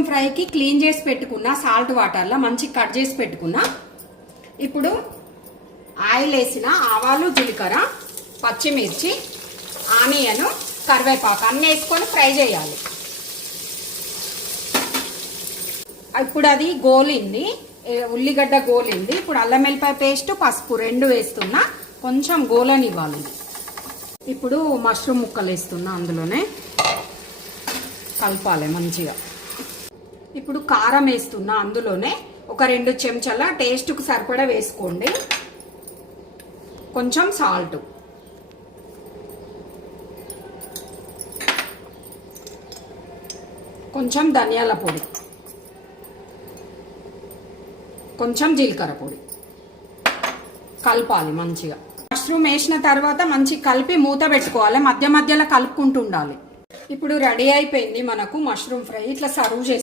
Mushroom ఫ్రైకి clean చేసి పెట్టుకున్న సాల్ట్ వాటర్లో మంచి కట్ చేసి పెట్టుకున్నా. ఇప్పుడు ఆయిల్ వేసిన ఆవాలు, జీలకర్ర, పచ్చిమిర్చి, ఆనియన్, కరివేపాకు అన్నీ వేసుకొని ఫ్రై చేయాలి. ఇప్పుడు అది గోలింది, ఉల్లిగడ్డ గోలింది. ఇప్పుడు అల్లం వెల్లిపాయ పేస్ట్, పసుపు 2 వేస్తున్నా, కొంచెం గోలనివ్వాలి. ఇప్పుడు మష్రూమ్ ముక్కలు వేస్తున్నా, అందులోనే కలపాలి మంచిగా. ఇప్పుడు కారం వేస్తున్నా, అందులోనే ఒక 2 చెంచాల టేస్ట్కు సరిపడా వేసుకోండి. కొంచెం సాల్ట్, కొంచెం ధనియాల పొడి, కొంచెం జీలకర్ర పొడి కలపాలి మంచిగా. మష్రూమ్ వేసిన తర్వాత మంచి కలిపి మూత పెట్టుకోవాలి, మధ్య మధ్యలో కలుపుకుంటూ ఉండాలి. ఇప్పుడు రెడీ అయిపోయింది మనకు మష్రూమ్ ఫ్రై. ఇట్లా సర్వ్ చేసి